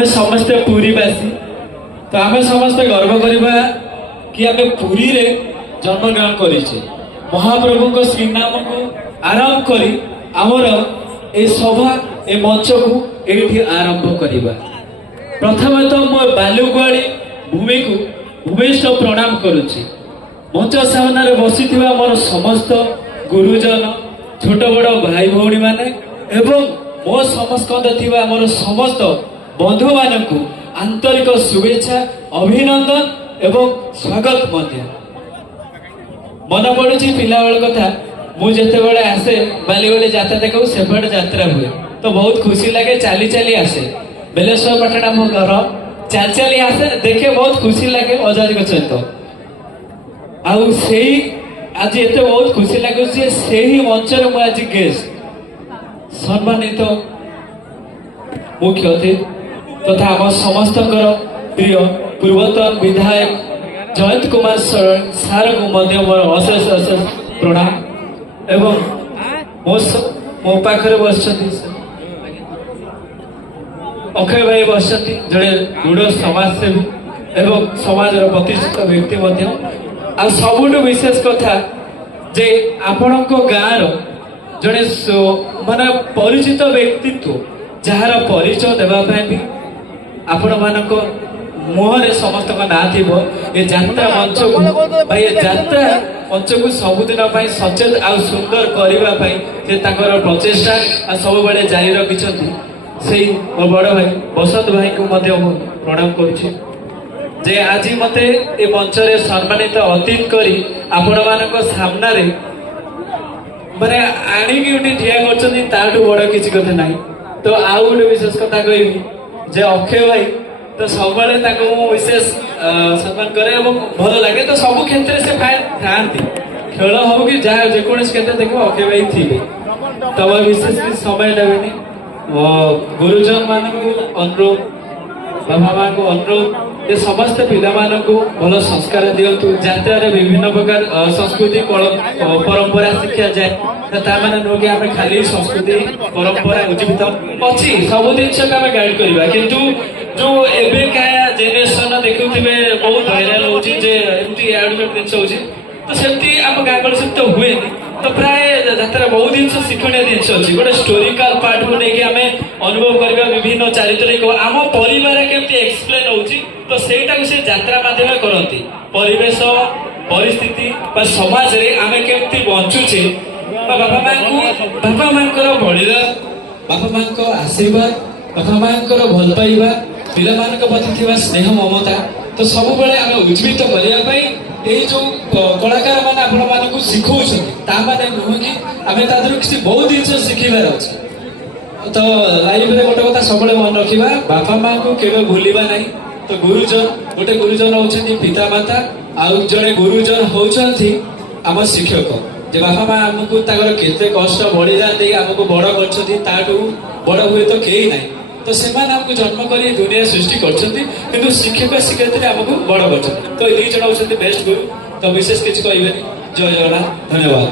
आमे समस्ते पुरीवासी तो आमे समस्ते गर्व करवा कि आमे पुरी रे जन्म ग्रहण करिछे महाप्रभु को श्रीनाम को आरंभ करी आमर ए सभा ए मंच को एठी आरंभ करिबा। प्रथम तो मो बालुगुआड़ी भूमि को भूमेश प्रणाम करुछि। मंच सामने बसी मोर समस्त गुरुजन छोट बड़ भाई भौणी माने एवं मो समस्कंद थिबा मोर समस्त बंधु मानकु आंतरिक शुभेच्छा अभिनंदन एवं स्वागत मध्य। मन पड़ुछि पिला बेल कथा मु जेते बेले आसे बालीगुड़ी जात्रा देखो सेपटे यात्रा हुए तो बहुत खुशी लगे चली चली आसे बेलेश्वर पटना मो घर चल चली आसे देखे बहुत खुशी लगे अजारी सहित आउ से आज एते बहुत खुशी लगे से ही मंच में आज गेस्ट सम्मानित मुख्य अतिथि तथा आम समस्त प्रिय पूर्वतन विधायक जयंत कुमार शरण सार को मोर अशेष अशेष प्रणाम एवं मो पाखे बस अक्षय भाई बस जड़े दृढ़ समाजसेवी एवं समाज प्रतिष्ठित व्यक्ति आ सबुठ विशेष कथा जे आपण गाँव जड़े माने परिचित व्यक्तित्व जार परिचय देवाई भी आपण मानक मुहरे समस्त ना थी ये यात्रा मंच को यात्रा मंच को सबुदिन सचेत आ सुंदर करने प्रचेषा सब बड़े जारी रखिंट से मो बड़ भाई बसंत भाई को प्रणाम करुच्ची जे आज मते ए मंच रे सम्मानित अतिथि करी आपण मानक सामना रे माने आनिकी उठी ठिया करछथि ताठू बड़ किछि कथा नाही। तो आउ गोटे विशेष कथा कहबी जे अक्षय भाई तो सब विशेष सम्मान करे भल लगे तो सब क्षेत्र से था खेल हो कि जहाँ जेको क्षेत्र देख अक्षय भाई थी तो विशेष किसी समय देवे गुरुजन मान अनुरोध बाबा माँ को अनुरोध ये समस्त पिला को भल संस्कार दिंतु यात्रा विभिन्न प्रकार संस्कृति परंपरा शिक्षा जाए नुह कि आम खाली संस्कृति परंपरा उज्जीवित अच्छी सब जिन आम गाइड करवा किंतु जो एबेका जेनेरेशन देखुवे बहुत भाइराल होची जे एमती एडवर्ट जिन होची तो सेमती आम गाँ गले सेमती हुए तो प्राय यात्रा बहुत जिन शिक्षणीय जिन अच्छी गोटे स्टोरिकाल पार्ट को लेकिन आम अनुभव करवा विभिन्न चारित्रिक आम परिवार केमती एक्सप्लेन होची तो सेटा को से यात्रा माध्यम करती परिवेश परिस्थिति समाज रे आम केमती बंचुचे बापा माँ बलिदान बापा माँ आशीर्वाद बापा माँ भल पाइबा पिला प्रति स्नेह ममता तो सब बेले आम उज्जीवित करने जो कलाकार मैंने आपण मानक शिखा नुह कि आम किसी बहुत जिन शिखार अच्छे तो लाइफ रे गोटे कथा सब मन रखा बापा माँ को केवे भूलवा ना तो गुरुजन गोटे गुरुजन होती पिता माता आउ जड़े गुरुजन होती आम शिक्षक जे बापा माँ आमको केते कष्ट बलिदान आमको बड़ कर बड़ हुए तो कई ना तो सेमान हमको जन्म कर दुनिया सृष्टि कर शिक्षक शिक्षयित्री आमको बड़ कर तो ये जन होती बेस्ट गुरु तो विशेष किसी कहे जय जगन्नाथ धन्यवाद।